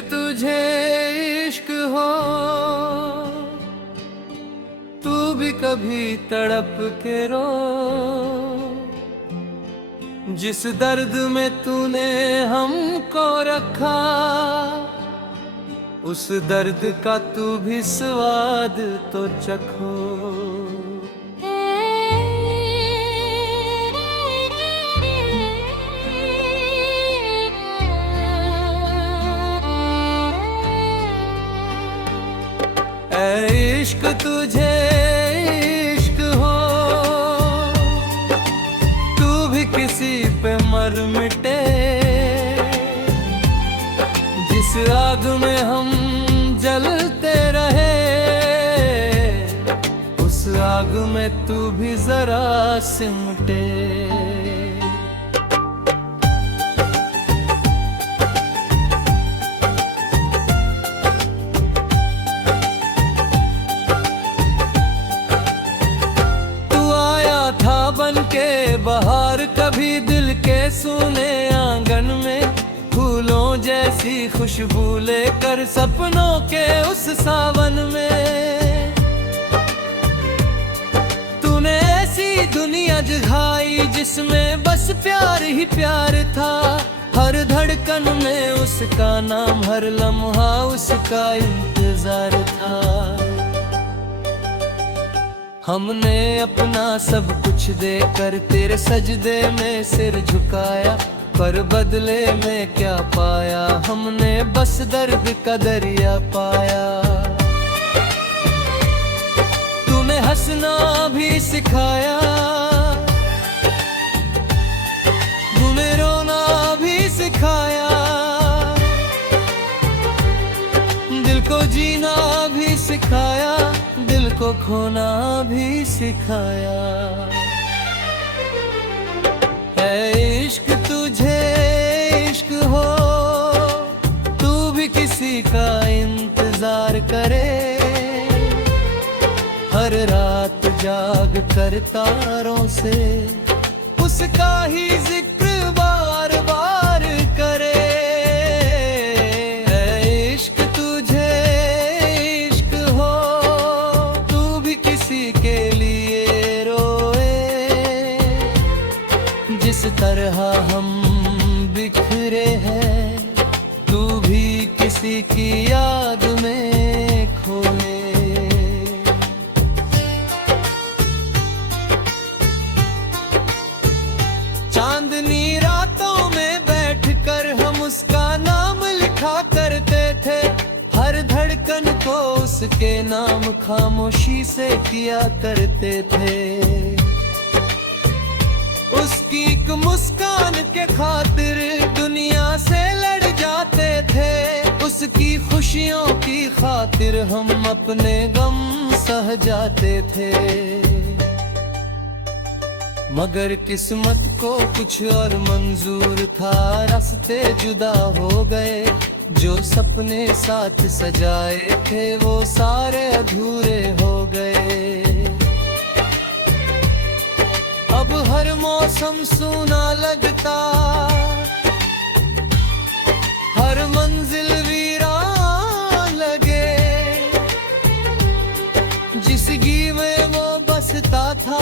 तुझे इश्क हो, तू भी कभी तड़प के रो। जिस दर्द में तूने हमको रखा, उस दर्द का तू भी स्वाद तो चखो। इश्क तुझे इश्क हो, तू भी किसी पे मर मिटे। जिस आग में हम जलते रहे, उस आग में तू भी जरा सिमटे। के बहार कभी दिल के सूने आंगन में, फूलों जैसी खुशबू लेकर सपनों के उस सावन में। तूने ऐसी दुनिया जगाई जिसमें बस प्यार ही प्यार था। हर धड़कन में उसका नाम, हर लम्हा उसका इंतजार था। हमने अपना सब कुछ देकर तेरे सजदे में सिर झुकाया, पर बदले में क्या पाया, हमने बस दर्द का दरिया पाया। तूने हंसना भी सिखाया, तूने रोना भी सिखाया, दिल को जीना भी सिखाया, दिल को खोना भी सिखाया। है इश्क तुझे इश्क हो, तू भी किसी का इंतजार करे। हर रात जाग कर तारों से उसका ही जिक्र बार बार करे। जिस तरह हम बिखरे हैं, तू भी किसी की याद में खोए। चांदनी रातों में बैठकर हम उसका नाम लिखा करते थे। हर धड़कन को उसके नाम खामोशी से किया करते थे। उसकी एक मुस्कान के खातिर दुनिया से लड़ जाते थे। उसकी खुशियों की खातिर हम अपने गम सह जाते थे। मगर किस्मत को कुछ और मंजूर था, रास्ते जुदा हो गए। जो सपने साथ सजाए थे वो सारे अधूरे हो गए। अब हर मौसम सूना लगता, हर मंजिल वीरान लगे। जिस गीत में वो बसता था,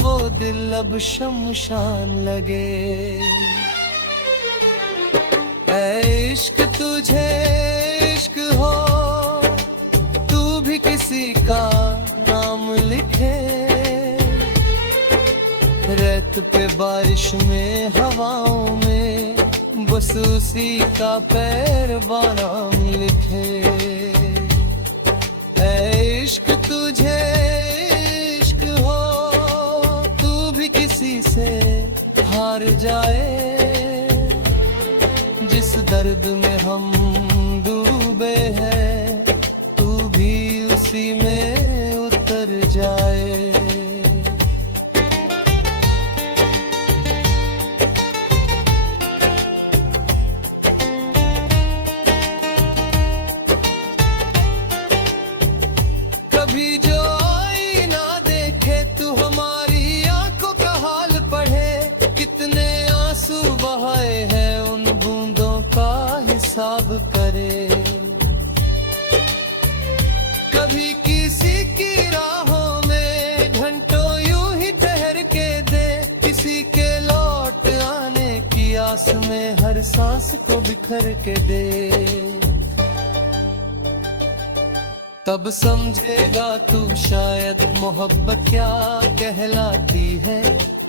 वो दिल अब शमशान लगे। ऐ इश्क तुझे इश्क हो, तू भी किसी का नाम लिखे। रेत पे बारिश में हवाओं में बस उसी का पैर बाराम लिखे। ऐ इश्क तुझे इश्क हो, तू भी किसी से हार जाए। जिस दर्द में हम डूबे हैं, तू भी उसी में उतर जाए। कभी जो आईना देखे, तू हमारी आंखों का हाल पढ़े। कितने आंसू बहाए हैं, उन बूंदों का हिसाब करे। एहसास में हर सांस को बिखर के दे। तब समझेगा तू शायद मोहब्बत क्या कहलाती है,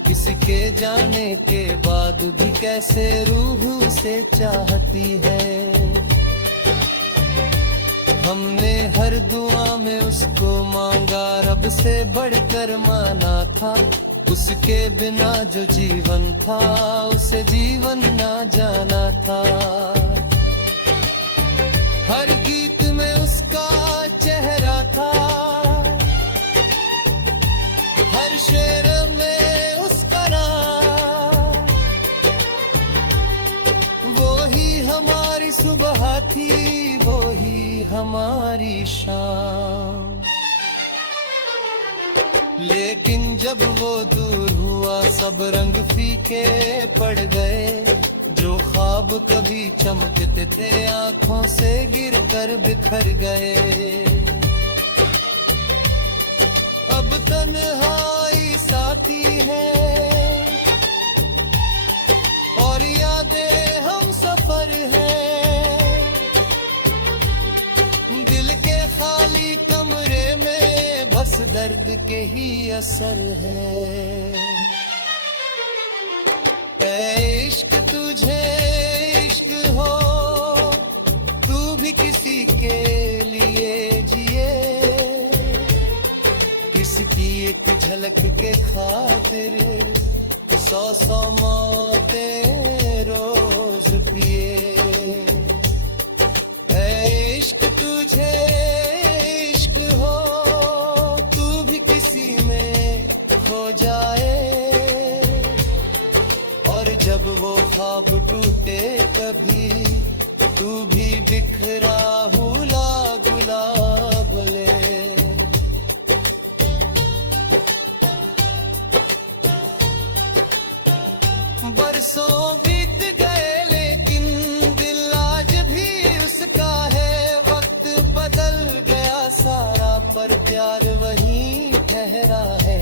किसी के जाने के बाद भी कैसे रूह से चाहती है। हमने हर दुआ में उसको मांगा, रब से बढ़कर माना था, उसके बिना जो जीवन था उसे जीवन ना जाना था। हर गीत में उसका चेहरा था, हर शेर में उसका नाम। वो ही हमारी सुबह थी, वो ही हमारी शाम। लेकिन जब वो दूर हुआ सब रंग फीके पड़ गए, जो ख्वाब कभी चमकते थे आंखों से गिर कर बिखर गए। अब तन्हाई साथी है और यादें हम सफर है, दिल के खाली कमरे में बस दर्द के ही असर है। इश्क तुझे इश्क हो, तू भी किसी के लिए जिए, किसकी एक झलक के खातिर 100 मौतें रोज पिए। इश्क तुझे इश्क हो, तू भी किसी में खो जाए, और जब वो ख्वाब टूटे कभी तू भी बिखरा हुआ गुलाब ले। बरसों बीत गए लेकिन दिल आज भी उसका है, वक्त बदल गया सारा पर प्यार वहीं ठहरा है।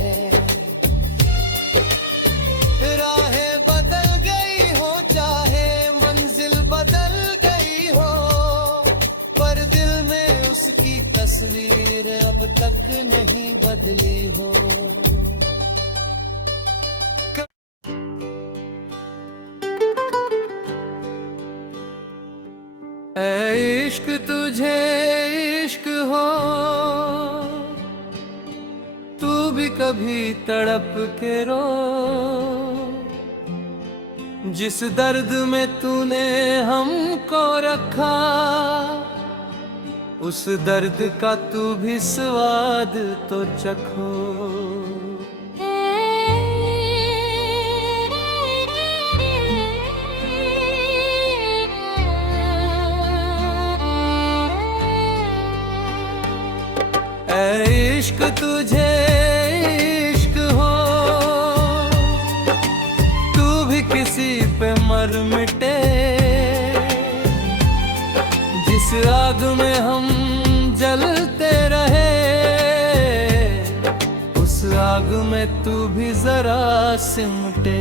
राहें बदल गई हो चाहे मंजिल बदल गई हो, पर दिल में उसकी तस्वीर अब तक नहीं बदली हो। ऐ इश्क तुझे इश्क हो, तू भी कभी तड़प के रो, जिस दर्द में तूने हमको रखा उस दर्द का तू भी स्वाद तो चखो। ऐ इश्क तुझे इश्क हो, तू भी किसी पे मर मिटे, जिस आग में हम जलते रहे उस आग में तू भी जरा सिमटे।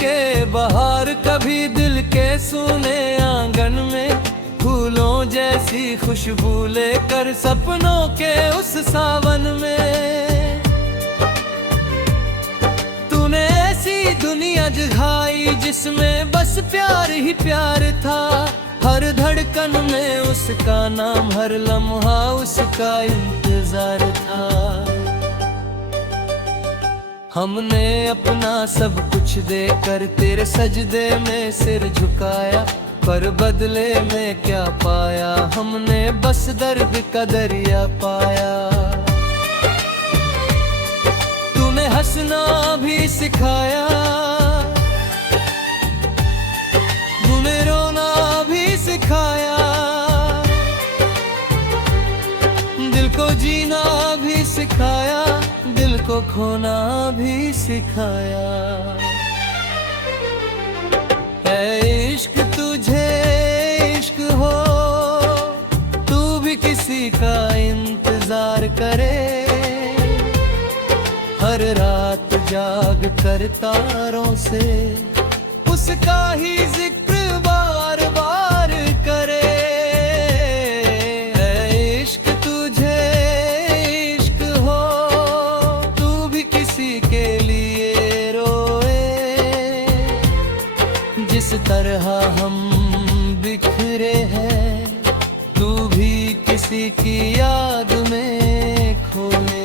के बहार कभी दिल के सूने आंगन में, फूलों जैसी खुशबू लेकर सपनों के उस सावन में। तूने ऐसी दुनिया जगाई जिसमें बस प्यार ही प्यार था, हर धड़कन में उसका नाम, हर लम्हा उसका इंतजार था। हमने अपना सब कुछ देकर तेरे सजदे में सिर झुकाया, पर बदले में क्या पाया, हमने बस दर्द का दरिया पाया। तूने हंसना भी सिखाया, तूने रोना भी सिखाया, दिल को जीना भी सिखाया, दिल को खोना भी सिखाया। है इश्क तू जाग कर तारों से उसका ही जिक्र बार बार करे। है इश्क तुझे इश्क हो, तू भी किसी के लिए रोए। जिस तरह हम बिखरे हैं, तू भी किसी की याद में खोए।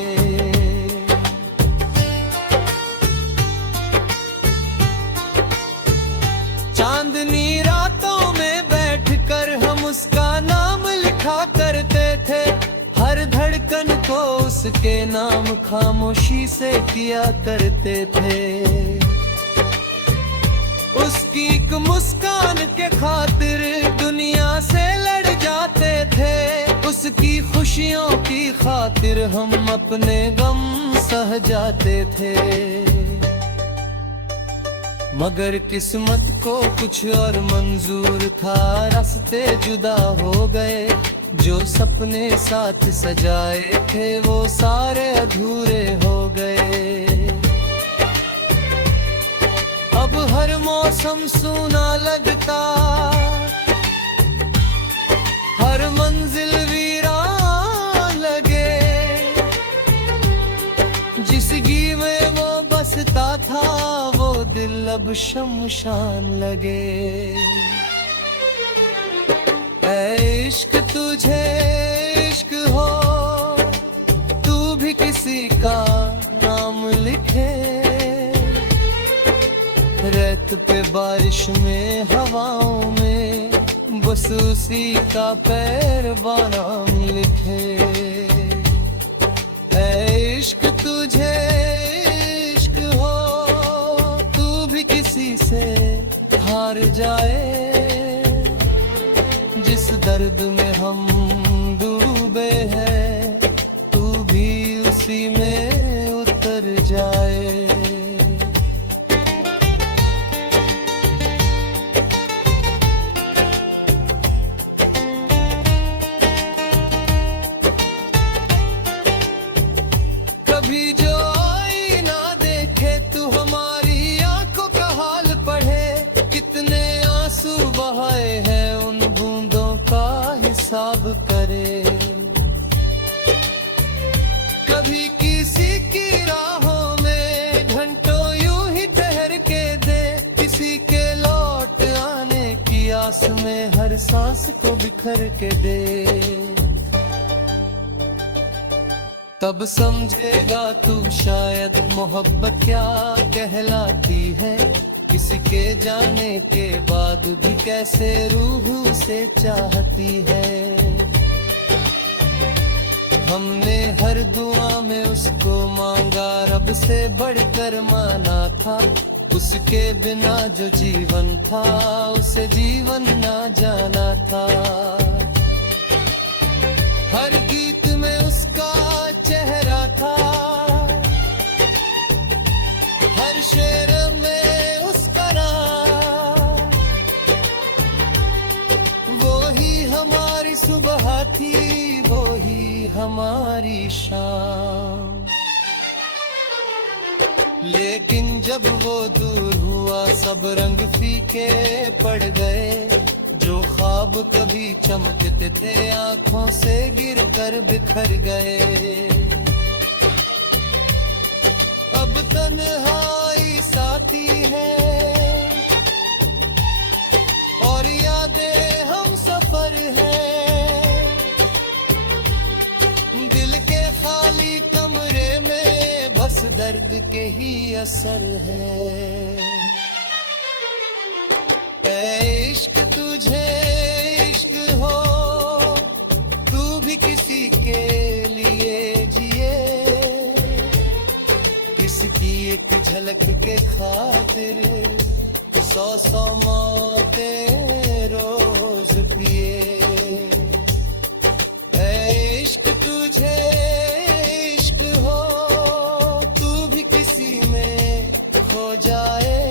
चांदनी रातों में बैठकर हम उसका नाम लिखा करते थे, हर धड़कन को उसके नाम खामोशी से किया करते थे। उसकी एक मुस्कान के खातिर दुनिया से लड़ जाते थे, उसकी खुशियों की खातिर हम अपने गम सह जाते थे। मगर किस्मत को कुछ और मंजूर था, रास्ते जुदा हो गए। जो सपने साथ सजाए थे वो सारे अधूरे हो गए। अब हर मौसम सूना लगता, हर मंजिल वीरान लगे। जिस गीत में वो बसता था वो दिल अब शमशान लगे। ऐ इश्क तुझे इश्क हो, तू भी किसी का नाम लिखे। रेत पे बारिश में हवाओं में बस उसी का पैरवा नाम लिखे। ऐ इश्क तुझे इश्क हो, तू भी किसी से हार जाए। जिस दर्द में हम डूबे हैं, तू भी उसी में उतर जाए। कभी जो आई ना देखे तू हमारी आंखों का हाल पढ़े, कितने आंसू बहाए हैं उन बूंदों का हिसाब करे। कभी किसी की राहों में घंटों यूं ही ठहर के दे, किसी के लौट आने की आस में हर सांस को बिखर के दे। तब समझेगा तू शायद मोहब्बत क्या कहलाती है। किसी के जाने के बाद भी कैसे रूह से चाहती है। हमने हर दुआ में उसको मांगा, रब से बढ़कर माना था। उसके बिना जो जीवन था उसे जीवन ना जाना था। हर गीत में उसका चेहरा था, हर शेर में उसका नाम। वो ही हमारी सुबह थी, वो ही हमारी शाम। लेकिन जब वो दूर हुआ सब रंग फीके पड़ गए। जो ख्वाब कभी चमकते थे आंखों से गिर कर बिखर गए। अब तन्हाई साथी है और यादें हम सफर है। दिल के खाली कमरे में बस दर्द के ही असर है। ऐ इश्क तुझे इश्क हो, तू भी किसी के लिए जिए। किसकी एक झलक के खातिर 100 मौतें रोज पिए। ऐ इश्क तुझे इश्क हो, तू भी किसी में खो जाए।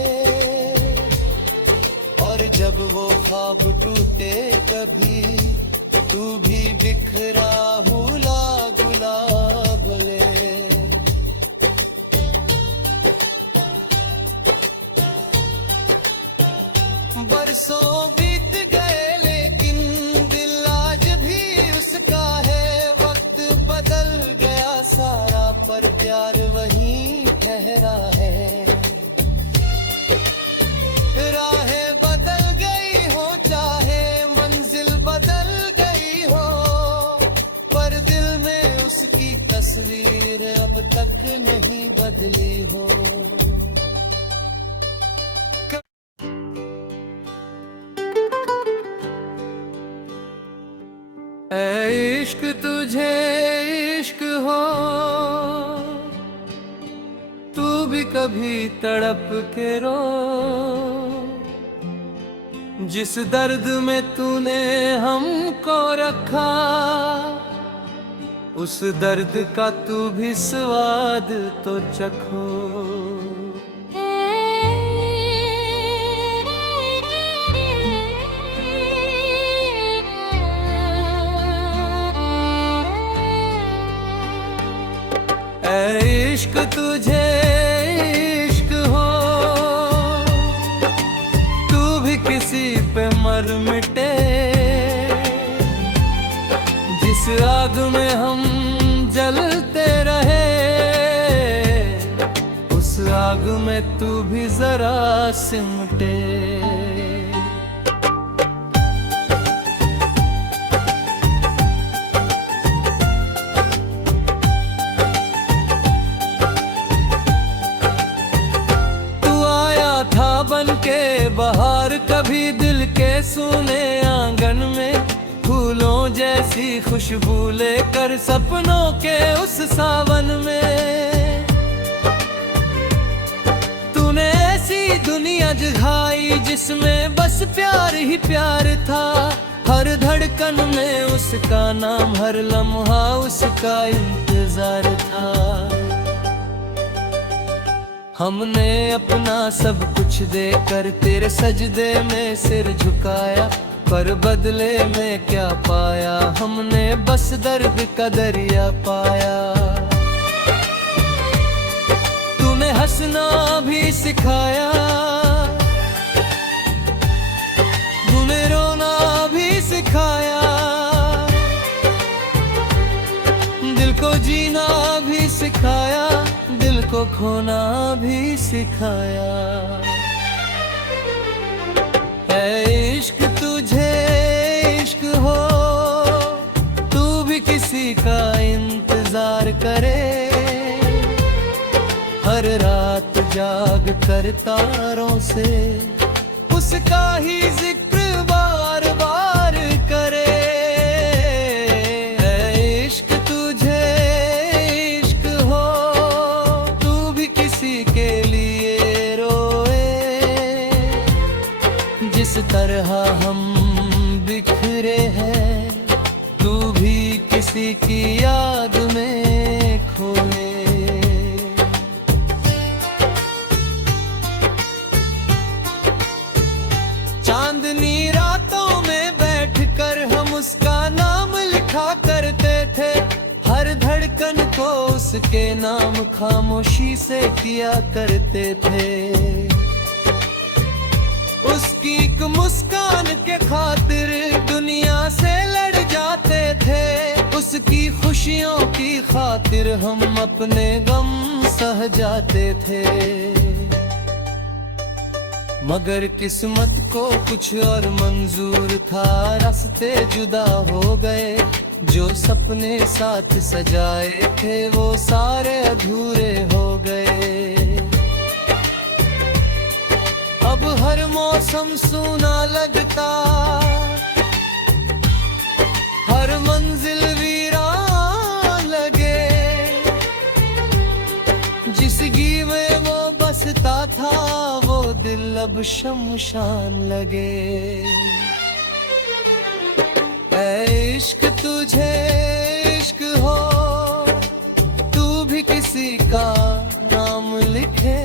और जब वो ख्वाब टूटे कभी, तू भी बिखरा हुआ गुलाब ले। बरसों बीत गए लेकिन दिल आज भी उसका है। वक्त बदल गया सारा पर प्यार वहीं ठहरा है। राहें बदल गई हो चाहे मंजिल बदल गई हो, पर दिल में उसकी तस्वीर अब तक नहीं बदली हो। ऐ इश्क तुझे इश्क हो, तू भी कभी तड़प के रो। जिस दर्द में तूने हमको रखा, उस दर्द का तू भी स्वाद तो चखो। ऐ इश्क तुझे इश्क हो, तू भी किसी पे मर मिटे। जिस आग में हम जलते रहे, उस आग में तू भी जरा सिमटे। के बहार कभी दिल के सूने आंगन में, फूलों जैसी खुशबू लेकर सपनों के उस सावन में। तूने ऐसी दुनिया जगाई जिसमें बस प्यार ही प्यार था। हर धड़कन में उसका नाम, हर लम्हा उसका इंतजार था। हमने अपना सब कुछ देकर तेरे सजदे में सिर झुकाया, पर बदले में क्या पाया, हमने बस दर्द का दरिया पाया। तूने हंसना भी सिखाया, तूने रोना भी सिखाया, दिल को जीना भी सिखाया, दिल को खोना भी सिखाया। है इश्क तुझे इश्क हो, तू भी किसी का इंतजार करे। हर रात जाग कर तारों से उसका ही जिक्र बार बार करे। जिस तरह हम बिखरे हैं, तू भी किसी की याद में खोए। चांदनी रातों में बैठकर हम उसका नाम लिखा करते थे। हर धड़कन को उसके नाम खामोशी से किया करते थे। उसकी एक मुस्कान के खातिर दुनिया से लड़ जाते थे। उसकी खुशियों की खातिर हम अपने गम सह जाते थे। मगर किस्मत को कुछ और मंजूर था, रास्ते जुदा हो गए। जो सपने साथ सजाए थे वो सारे अधूरे हो गए। अब हर मौसम सूना लगता, हर मंजिल वीरान लगे। जिस गीत में वो बसता था वो दिल अब शमशान लगे। ऐ इश्क तुझे इश्क हो, तू भी किसी का नाम लिखे।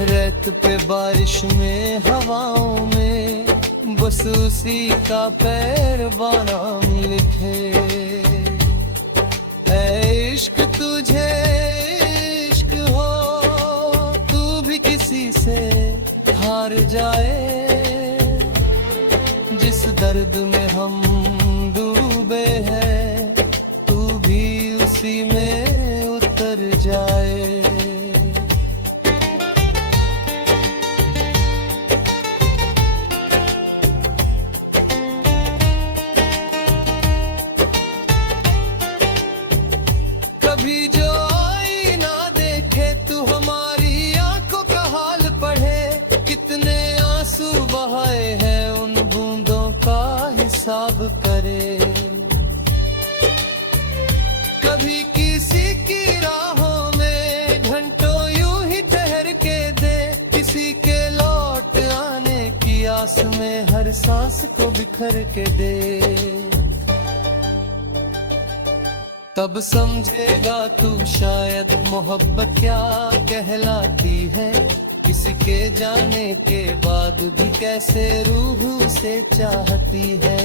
रेत पे बारिश में हवाओं में बस उसी का पैरवा नाम लिखे। ऐ इश्क तुझे इश्क हो, तू भी किसी से हार जाए। जिस दर्द में हम डूबे हैं, तू भी उसी में उतर जाए। कभी जो आई ना देखे, तू हमारी आंखों का हाल पढ़े। कितने आंसू बहाए हैं, उन बूंदों का हिसाब करे। कभी किसी की राहों में घंटों यूं ही ठहर के दे। किसी के लौट आने की आस में हर सांस को बिखर के दे। तब समझेगा तू शायद मोहब्बत क्या कहलाती है। किसी के जाने के बाद भी कैसे रूह उसे चाहती है।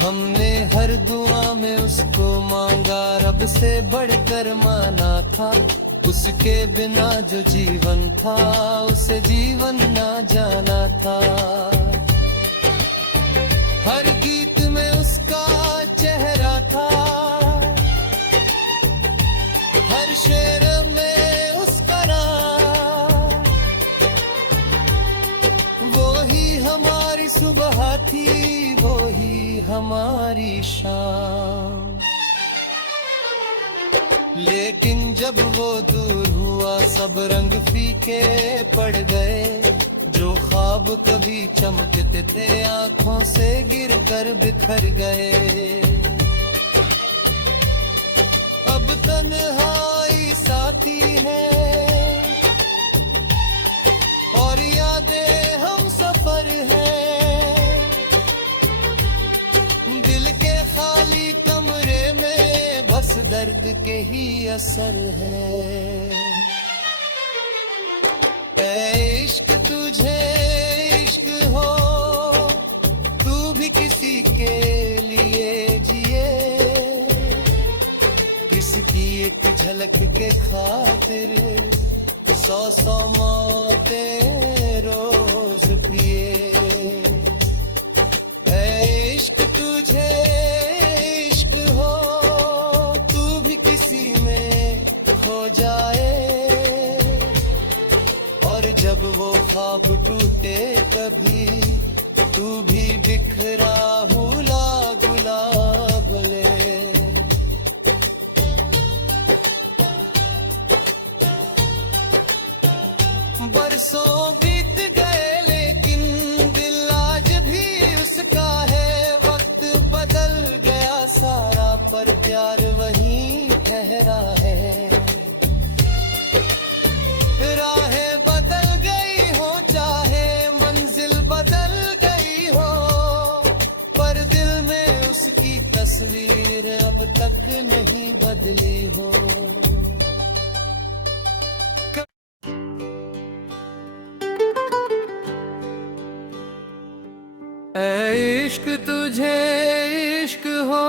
हमने हर दुआ में उसको मांगा, रब से बढ़कर माना था। उसके बिना जो जीवन था, उसे जीवन ना जाना था। हर गीत में उसका चेहरा था, हर शेर में उसका नाम। वो ही हमारी सुबह थी, वो ही हमारी शाम। लेकिन जब वो दूर हुआ, सब रंग फीके पड़ गए। जो ख्वाब कभी चमकते थे, आंखों से गिर कर बिखर गए। अब तन्हाई साथी है और यादें हम सफर है। दिल के खाली कमरे में बस दर्द के ही असर है। ऐ इश्क तुझे इश्क हो, तू भी किसी के लिए जिए। किसकी एक झलक के खातिर 100 मौतें रोज पिए। ऐ इश्क तुझे इश्क हो, तू भी किसी में खो जाए। और जब वो ख्वाब टूटे, कभी तू भी बिखरा हुआ गुलाब ले। बरसों बीत गए, लेकिन दिल आज भी उसका है। वक्त बदल गया सारा, पर प्यार वहीं ठहरा है। राहें बदल गई हो, चाहे मंजिल बदल गई हो, पर दिल में उसकी तस्वीर अब तक नहीं बदली हो। ऐ इश्क तुझे इश्क हो।